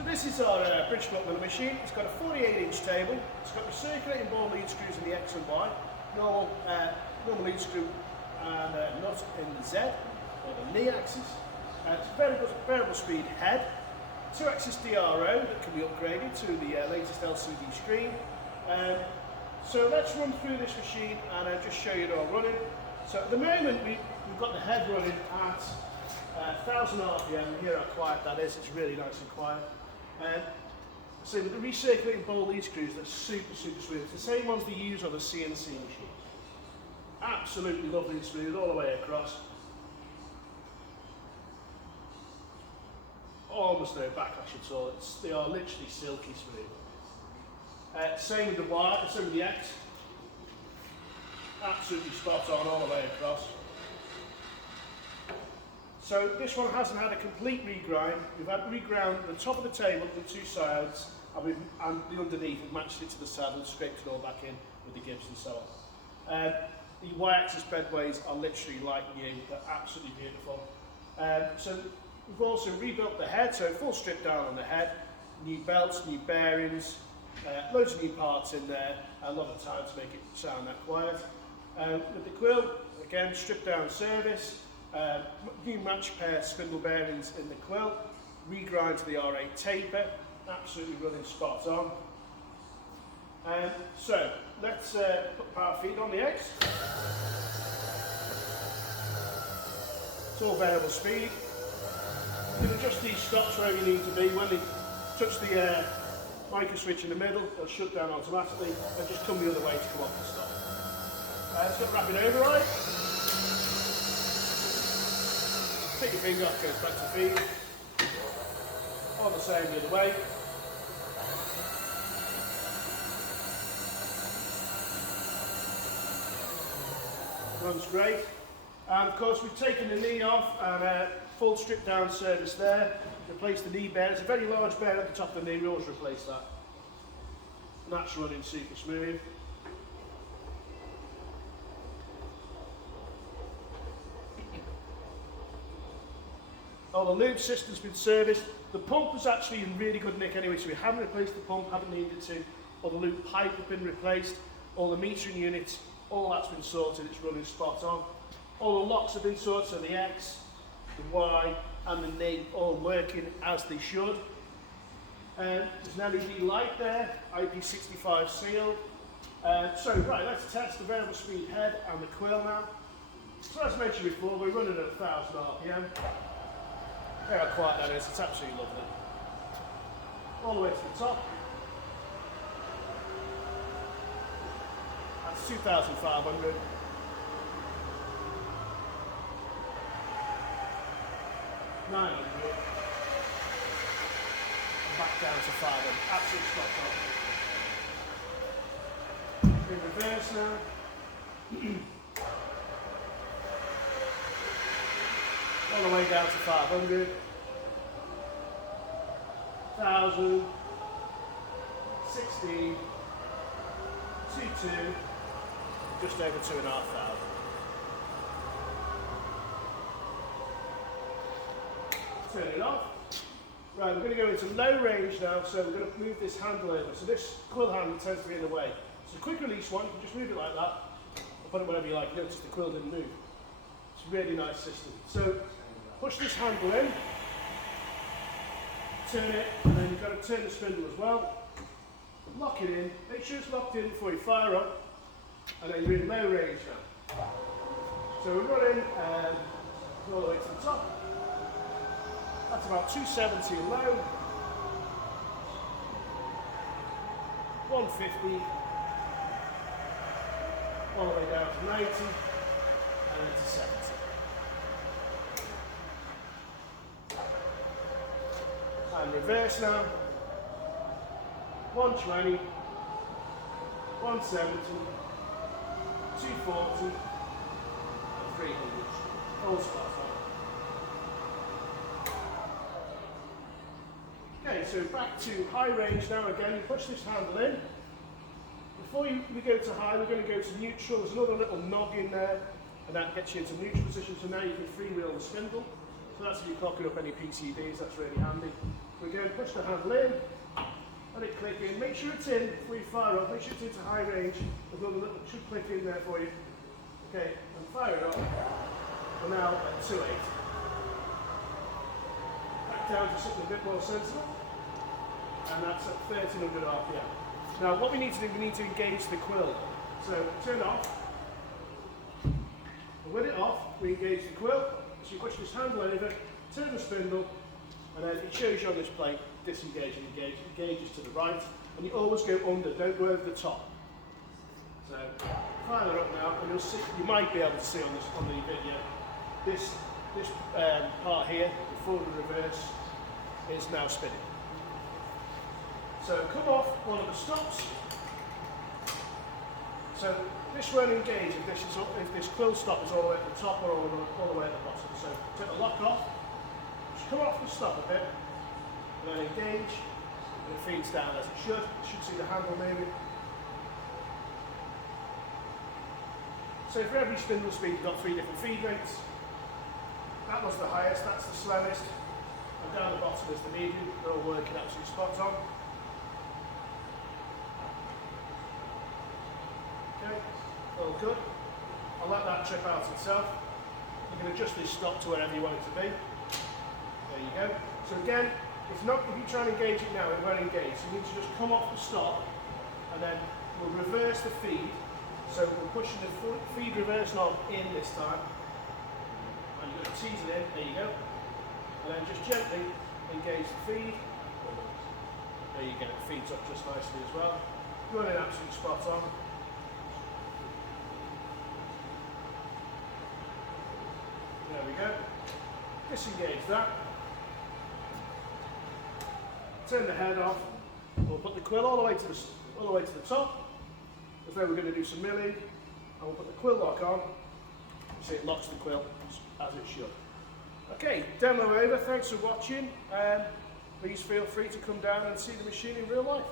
So this is our Bridgeport milling machine. It's got a 48-inch table. It's got recirculating ball lead screws in the X and Y, normal lead screw and nut in the Z, or the knee axis. It's a variable speed head, 2-axis DRO that can be upgraded to the latest LCD screen. So let's run through this machine and just show you it all running. So at the moment we've got the head running at 1000 RPM. Hear how quiet that is, it's really nice and quiet. So with the recirculating ball lead screws, they're super smooth. It's the same ones they use on the CNC machine. Absolutely lovely and smooth all the way across. Almost no backlash at all. They are literally silky smooth. Same with the Y, same with the X. Absolutely spot on all the way across. So this one hasn't had a complete regrind. We've had reground the top of the table, the two sides, and the underneath. We've matched it to the saddle, scraped it all back in with the Gibbs and so on. The Y-axis bedways are literally like new. They're absolutely beautiful. So we've also rebuilt the head, so full strip down on the head, new belts, new bearings, loads of new parts in there, a lot of time to make it sound that quiet. With the Quill, again, stripped down service. New match pair spindle bearings in the Quill, regrind to the R8 taper, absolutely running spot on. So let's put power feed on the X. It's all variable speed. You can adjust these stops where you need to be. When they touch the micro switch in the middle, they'll shut down automatically and just come the other way to come off the stop. It's got rapid override. Take your finger off, goes back to feed. All the same the other way. Runs great. And of course we've taken the knee off and full strip down service there. Replace the knee bear. It's a very large bear at the top of the knee, we always replace that. And that's running super smooth. All the lube system's been serviced. The pump was actually in really good nick anyway, so we haven't replaced the pump, haven't needed to. All the lube pipe have been replaced. All the metering units, all that's been sorted, it's running spot on. All the locks have been sorted, so the X, the Y and the knee all working as they should. There's an LED light there, IP65 sealed. So right, let's test the variable speed head and the Quill now. So as mentioned before, we're running at 1000 RPM. Look how quiet that is, it's absolutely lovely. All the way to the top. That's 2,500. $900. Back down to 500. Absolutely spot on. In reverse now. All the way down to 500, 1000, 16, 22, just over 2,500. Turn it off. Right, we're going to go into low range now, so we're going to move this handle over. So this Quill handle tends to be in the way. So a quick release one, you can just move it like that, or put it wherever you like. Notice the Quill didn't move. It's a really nice system. So push this handle in, turn it, and then you've got to turn the spindle as well. Lock it in, make sure it's locked in before you fire up, and then you're in low range now. So we're running all the way to the top. That's about 270 low, 150, all the way down to 90, and then to 70. And reverse now, 120, 170, 240, and 300. All spot on. Okay, so back to high range now again. You push this handle in. Before we go to high, we're going to go to neutral. There's another little knob in there, and that gets you into neutral position. So now you can freewheel the spindle. So that's if you're clocking up any PCBs, that's really handy. So again, push the handle in, let it click in. Make sure it's in before you fire up. Make sure it's into high range. There's another little, should click in there for you. Okay, and fire it up. We're now at 2.8. Back down to something a bit more sensible. And that's at 1300 RPM. Now what we need to do, we need to engage the quill. So turn off. And with it off, we engage the quill. So you push this handle over, turn the spindle, and then it shows you on this plate, disengage and engage. It engages to the right, and you always go under, don't go over the top. So fire that up now, and you'll see, you might be able to see on the video, this part here, the forward and reverse, is now spinning. So come off one of the stops. So this won't engage if this quill stop is all the way at the top or all the way at the bottom. So take the lock off, just come off the stop a bit, and then engage, and it feeds down as it should. You should see the handle moving. So for every spindle speed you've got 3 different feed rates. That was the highest, that's the slowest, and down the bottom is the medium. They're all working absolutely spot on. Okay, all good. I'll let that trip out itself. You can adjust this stop to wherever you want it to be. There you go. So again, if you try and engage it now, it won't engage. So you need to just come off the stop, and then we'll reverse the feed. So we're pushing the feed reverse knob in this time. And you're going to tease it in, there you go. And then just gently engage the feed. There you go, it feeds up just nicely as well. Running absolutely spot on. There we go. Disengage that. Turn the head off. We'll put the quill all the way to the top, as though we're going to do some milling. And we'll put the quill lock on. See, it locks the quill as it should. Okay, demo over. Thanks for watching. Please feel free to come down and see the machine in real life.